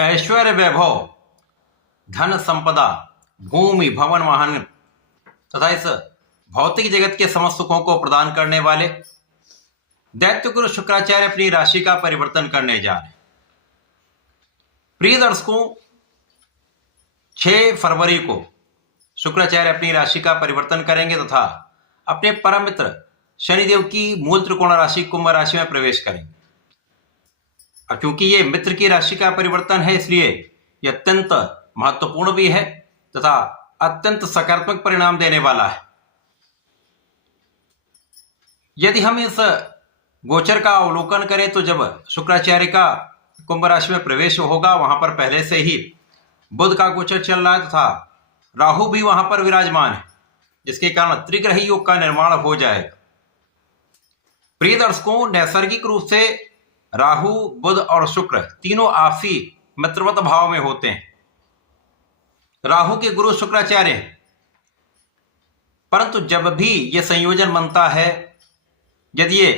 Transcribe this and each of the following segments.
ऐश्वर्य वैभव, धन संपदा, भूमि भवन वाहन तथा इस भौतिक जगत के समस्त सुखों को प्रदान करने वाले दैत्य गुरु शुक्राचार्य अपनी राशि का परिवर्तन करने जा रहे हैं। प्रिय दर्शकों, 6 फरवरी को शुक्राचार्य अपनी राशि का परिवर्तन करेंगे तथा अपने परम मित्र शनिदेव की मूल त्रिकोण राशि कुंभ राशि में प्रवेश करेंगे। अब क्योंकि ये मित्र की राशि का परिवर्तन है, इसलिए यह अत्यंत महत्वपूर्ण भी है तथा अत्यंत सकारात्मक परिणाम देने वाला है। यदि हम इस गोचर का अवलोकन करें तो जब शुक्राचार्य का कुंभ राशि में प्रवेश होगा, वहां पर पहले से ही बुध का गोचर चल रहा है तथा राहु भी वहां पर विराजमान है, जिसके कारण त्रिग्रही योग का निर्माण हो जाएगा। प्रिय दर्शकों, नैसर्गिक रूप से राहु, बुध और शुक्र तीनों आपसी मित्रवत भाव में होते हैं। राहु के गुरु शुक्राचार्य हैं, परंतु जब भी यह संयोजन बनता है, यदि ये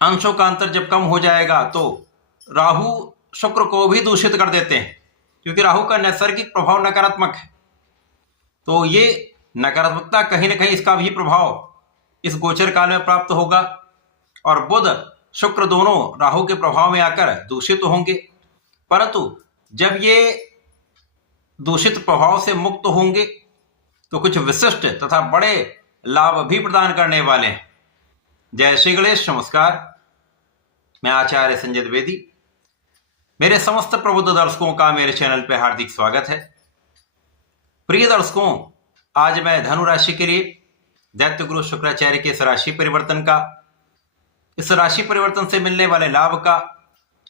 अंशों का अंतर जब कम हो जाएगा तो राहु शुक्र को भी दूषित कर देते हैं, क्योंकि राहु का नैसर्गिक प्रभाव नकारात्मक है। तो ये नकारात्मकता कहीं ना कहीं इसका भी प्रभाव इस गोचर काल में प्राप्त होगा और बुध शुक्र दोनों राहु के प्रभाव में आकर दूषित होंगे। परंतु जब ये दूषित प्रभाव से मुक्त होंगे तो कुछ विशिष्ट तथा बड़े लाभ भी प्रदान करने वाले हैं। जय श्री गणेश। नमस्कार, मैं आचार्य संजय द्विवेदी। मेरे समस्त प्रबुद्ध दर्शकों का मेरे चैनल पर हार्दिक स्वागत है। प्रिय दर्शकों, आज मैं धनु राशि के लिए दैत्य गुरु शुक्राचार्य के इस राशि परिवर्तन का, इस राशि परिवर्तन से मिलने वाले लाभ का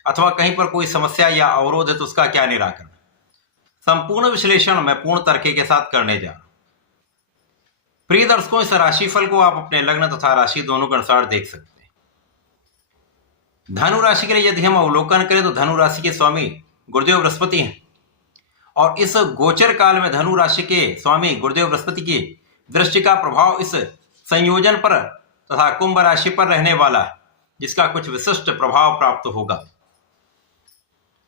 अथवा कहीं पर कोई समस्या या अवरोध है तो उसका क्या निराकरण, संपूर्ण विश्लेषण मैं पूर्ण तर्क के साथ करने जा रहा हूं। प्रिय दर्शकों, इस राशिफल को आप अपने लग्न तथा राशि दोनों के अनुसार देख सकते हैं। धनु राशि के लिए यदि हम अवलोकन करें तो धनु राशि के स्वामी गुरुदेव बृहस्पति हैं और इस गोचर काल में धनु राशि के स्वामी गुरुदेव बृहस्पति की दृष्टि का प्रभाव इस संयोजन पर तथा कुंभ राशि पर रहने वाला है, जिसका कुछ विशिष्ट प्रभाव प्राप्त होगा।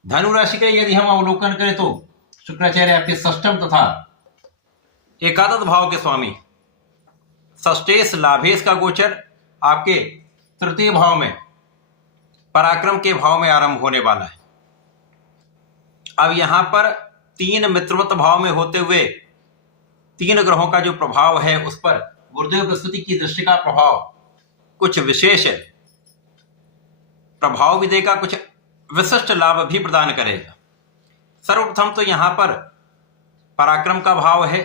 धनु राशि के यदि हम अवलोकन करें तो शुक्राचार्य आपके षष्ठम तथा एकादश भाव के स्वामी, षष्ठेश लाभेश का गोचर आपके तृतीय भाव में पराक्रम के भाव में आरंभ होने वाला है। अब यहां पर 3 मित्रवत भाव में होते हुए 3 ग्रहों का जो प्रभाव है उस पर गुरुदेव बृहस्पति की दृष्टि का प्रभाव कुछ विशेष प्रभाव भी देगा, कुछ विशिष्ट लाभ भी प्रदान करेगा। सर्वप्रथम तो यहां पर पराक्रम का भाव है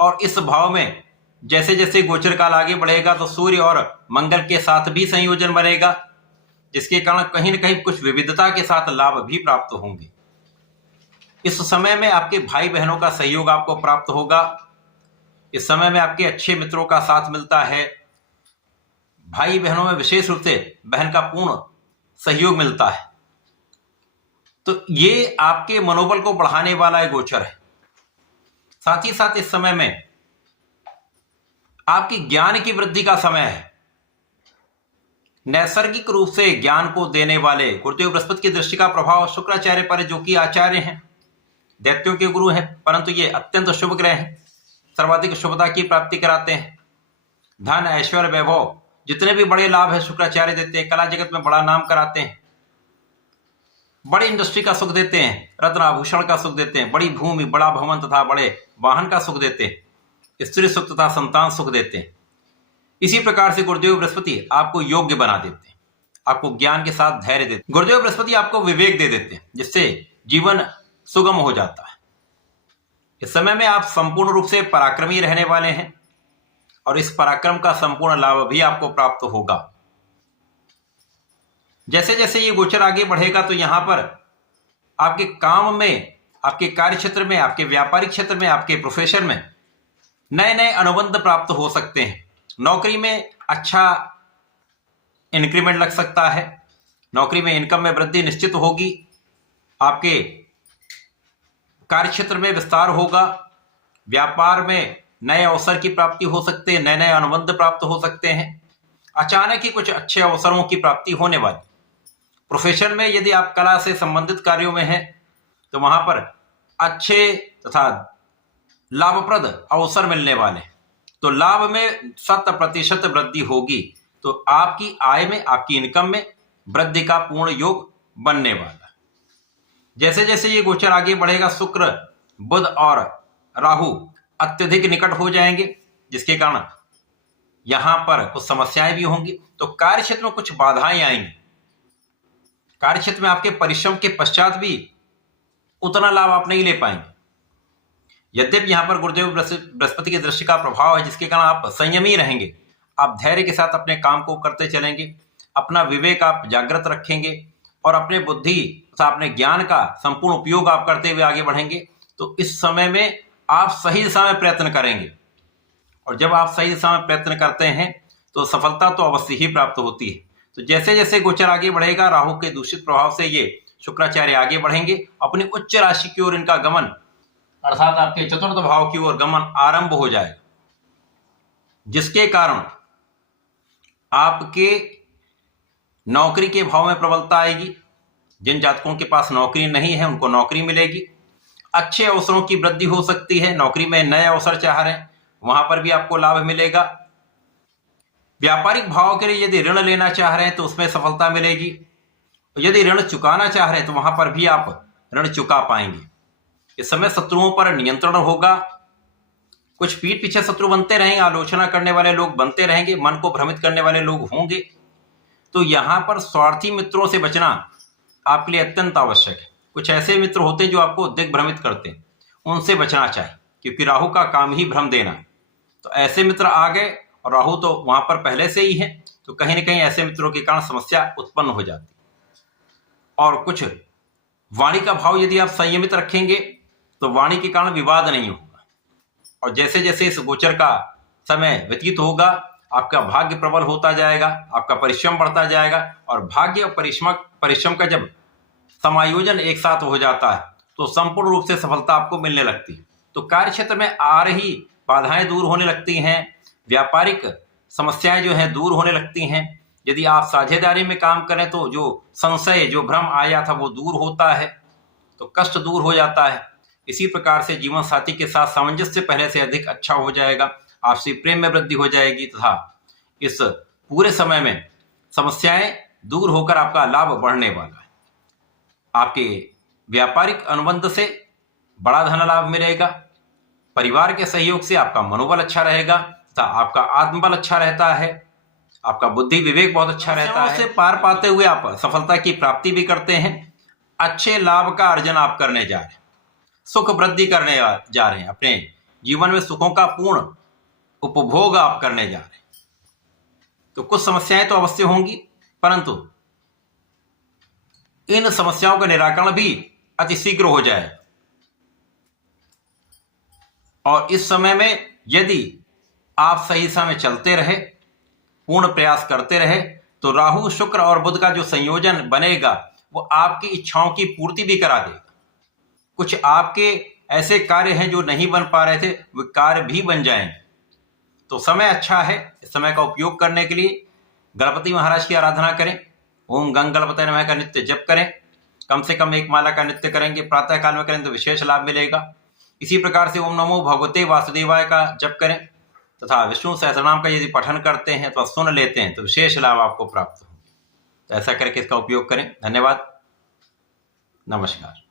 और इस भाव में जैसे जैसे गोचर काल आगे बढ़ेगा तो सूर्य और मंगल के साथ भी संयोजन बनेगा, जिसके कारण कहीं न कहीं कुछ विविधता के साथ लाभ भी प्राप्त होंगे। इस समय में आपके भाई बहनों का सहयोग आपको प्राप्त होगा। इस समय में आपके अच्छे मित्रों का साथ मिलता है। भाई बहनों में विशेष रूप से बहन का पूर्ण सहयोग मिलता है। तो ये आपके मनोबल को बढ़ाने वाला एक गोचर है। साथ ही साथ इस समय में आपकी ज्ञान की वृद्धि का समय है। नैसर्गिक रूप से ज्ञान को देने वाले गुरुदेव बृहस्पति की दृष्टि का प्रभाव शुक्राचार्य पर है, जो कि आचार्य हैं, दैत्यों के गुरु हैं, परंतु ये अत्यंत शुभ ग्रह हैं, सर्वाधिक शुभता की प्राप्ति कराते हैं। धन, ऐश्वर्य, वैभव जितने भी बड़े लाभ है शुक्राचार्य देते हैं। कला जगत में बड़ा नाम कराते हैं, बड़ी इंडस्ट्री का सुख देते हैं, रत्न आभूषण का सुख देते हैं, बड़ी भूमि, बड़ा भवन तथा बड़े वाहन का सुख देते हैं, स्त्री सुख तथा संतान सुख देते हैं। इसी प्रकार से गुरुदेव बृहस्पति आपको योग्य बना देते हैं, आपको ज्ञान के साथ धैर्य देते हैं। गुरुदेव बृहस्पति आपको विवेक दे देते हैं, जिससे जीवन सुगम हो जाता है। इस समय में आप संपूर्ण रूप से पराक्रमी रहने वाले हैं और इस पराक्रम का संपूर्ण लाभ भी आपको प्राप्त होगा। जैसे जैसे ये गोचर आगे बढ़ेगा तो यहां पर आपके काम में, आपके कार्य क्षेत्र में, आपके व्यापारिक क्षेत्र में, आपके प्रोफेशन में नए नए अनुबंध प्राप्त हो सकते हैं। नौकरी में अच्छा इंक्रीमेंट लग सकता है, नौकरी में इनकम में वृद्धि निश्चित होगी, आपके कार्य क्षेत्र में विस्तार होगा, व्यापार में नए अवसर की प्राप्ति हो सकते हैं, नए नए अनुबंध प्राप्त हो सकते हैं। अचानक ही कुछ अच्छे अवसरों की प्राप्ति होने वाली। प्रोफेशन में यदि आप कला से संबंधित कार्यों में हैं तो वहां पर अच्छे तथा लाभप्रद अवसर मिलने वाले, तो लाभ में 100% वृद्धि होगी। तो आपकी आय में, आपकी इनकम में वृद्धि का पूर्ण योग बनने वाला। जैसे जैसे ये गोचर आगे बढ़ेगा, शुक्र, बुध और राहु अत्यधिक निकट हो जाएंगे, जिसके कारण यहां पर कुछ समस्याएं भी होंगी। तो कार्यक्षेत्र में कुछ बाधाएं आएंगी। कार्यक्षेत्र में आपके परिश्रम के पश्चात भी उतना लाभ आप नहीं ले पाएंगे। यद्यपि यहां पर गुरुदेव बृहस्पति की दृष्टि का प्रभाव है, जिसके कारण आप संयमी रहेंगे, आप धैर्य के साथ अपने काम को करते चलेंगे, अपना विवेक आप जागृत रखेंगे और अपने बुद्धि तथा अपने ज्ञान का संपूर्ण उपयोग आप करते हुए आगे बढ़ेंगे। तो इस समय में आप सही दिशा में प्रयत्न करेंगे, और जब आप सही दिशा में प्रयत्न करते हैं तो सफलता तो अवश्य ही प्राप्त होती है। तो जैसे जैसे गोचर आगे बढ़ेगा, राहु के दूषित प्रभाव से ये शुक्राचार्य आगे बढ़ेंगे, अपनी उच्च राशि की ओर इनका गमन, अर्थात आपके चतुर्थ भाव की ओर गमन आरंभ हो जाएगा, जिसके कारण आपके नौकरी के भाव में प्रबलता आएगी। जिन जातकों के पास नौकरी नहीं है उनको नौकरी मिलेगी, अच्छे अवसरों की वृद्धि हो सकती है। नौकरी में नए अवसर चाह रहे हैं, वहां पर भी आपको लाभ मिलेगा। व्यापारिक भाव के लिए यदि ऋण लेना चाह रहे हैं तो उसमें सफलता मिलेगी। यदि ऋण चुकाना चाह रहे हैं तो वहां पर भी आप ऋण चुका पाएंगे। इस समय शत्रुओं पर नियंत्रण होगा। कुछ पीठ पीछे शत्रु बनते रहेंगे, आलोचना करने वाले लोग बनते रहेंगे, मन को भ्रमित करने वाले लोग होंगे। तो यहां पर स्वार्थी मित्रों से बचना आपके लिए अत्यंत आवश्यक है। कुछ ऐसे मित्र होते हैं जो आपको दिग्भ्रमित करते हैं, उनसे बचना चाहिए, क्योंकि राहु का काम ही भ्रम देना। तो ऐसे मित्र आ गए और राहु तो वहां पर पहले से ही है, तो कहीं ना कहीं ऐसे मित्रों के कारण समस्या उत्पन्न हो जाती। और कुछ वाणी का भाव यदि आप संयमित रखेंगे तो वाणी के कारण विवाद नहीं होगा। और जैसे जैसे इस गोचर का समय व्यतीत होगा, आपका भाग्य प्रबल होता जाएगा, आपका परिश्रम बढ़ता जाएगा। और भाग्य और परिश्रम का जब समायोजन एक साथ हो जाता है तो संपूर्ण रूप से सफलता आपको मिलने लगती है। तो कार्य क्षेत्र में आ रही बाधाएं दूर होने लगती हैं, व्यापारिक समस्याएं जो हैं दूर होने लगती हैं। यदि आप साझेदारी में काम करें तो जो संशय, जो भ्रम आया था वो दूर होता है, तो कष्ट दूर हो जाता है। इसी प्रकार से जीवन साथी के साथ सामंजस्य पहले से अधिक अच्छा हो जाएगा, आपसी प्रेम में वृद्धि हो जाएगी तथा इस पूरे समय में समस्याएं दूर होकर आपका लाभ बढ़ने वाला है। आपके व्यापारिक अनुबंध से बड़ा धन लाभ मिलेगा। परिवार के सहयोग से आपका मनोबल अच्छा रहेगा तथा आपका आत्मबल अच्छा रहता है, आपका बुद्धि विवेक बहुत अच्छा रहता है। से पार पाते हुए आप सफलता की प्राप्ति भी करते हैं। अच्छे लाभ का अर्जन आप करने जा रहे हैं, सुख वृद्धि करने जा रहे हैं, अपने जीवन में सुखों का पूर्ण उपभोग आप करने जा रहे हैं। तो कुछ समस्याएं तो अवश्य होंगी, परंतु इन समस्याओं का निराकरण भी अतिशीघ्र हो जाए। और इस समय में यदि आप सही दिशा में चलते रहे, पूर्ण प्रयास करते रहे, तो राहु, शुक्र और बुध का जो संयोजन बनेगा वो आपकी इच्छाओं की पूर्ति भी करा देगा। कुछ आपके ऐसे कार्य हैं जो नहीं बन पा रहे थे, वो कार्य भी बन जाएंगे। तो समय अच्छा है, इस समय का उपयोग करने के लिए गणपति महाराज की आराधना करें, ओम गंग गणपति नमः का नित्य जप करें, कम से कम एक माला का नित्य करेंगे, प्रातः काल में करें तो विशेष लाभ मिलेगा। इसी प्रकार से ओम नमो भगवते वासुदेवाय का जप करें तथा विष्णु सहस्रनाम का यदि पठन करते हैं तो सुन लेते हैं तो विशेष लाभ आपको प्राप्त होंगे। तो ऐसा करके इसका उपयोग करें। धन्यवाद, नमस्कार।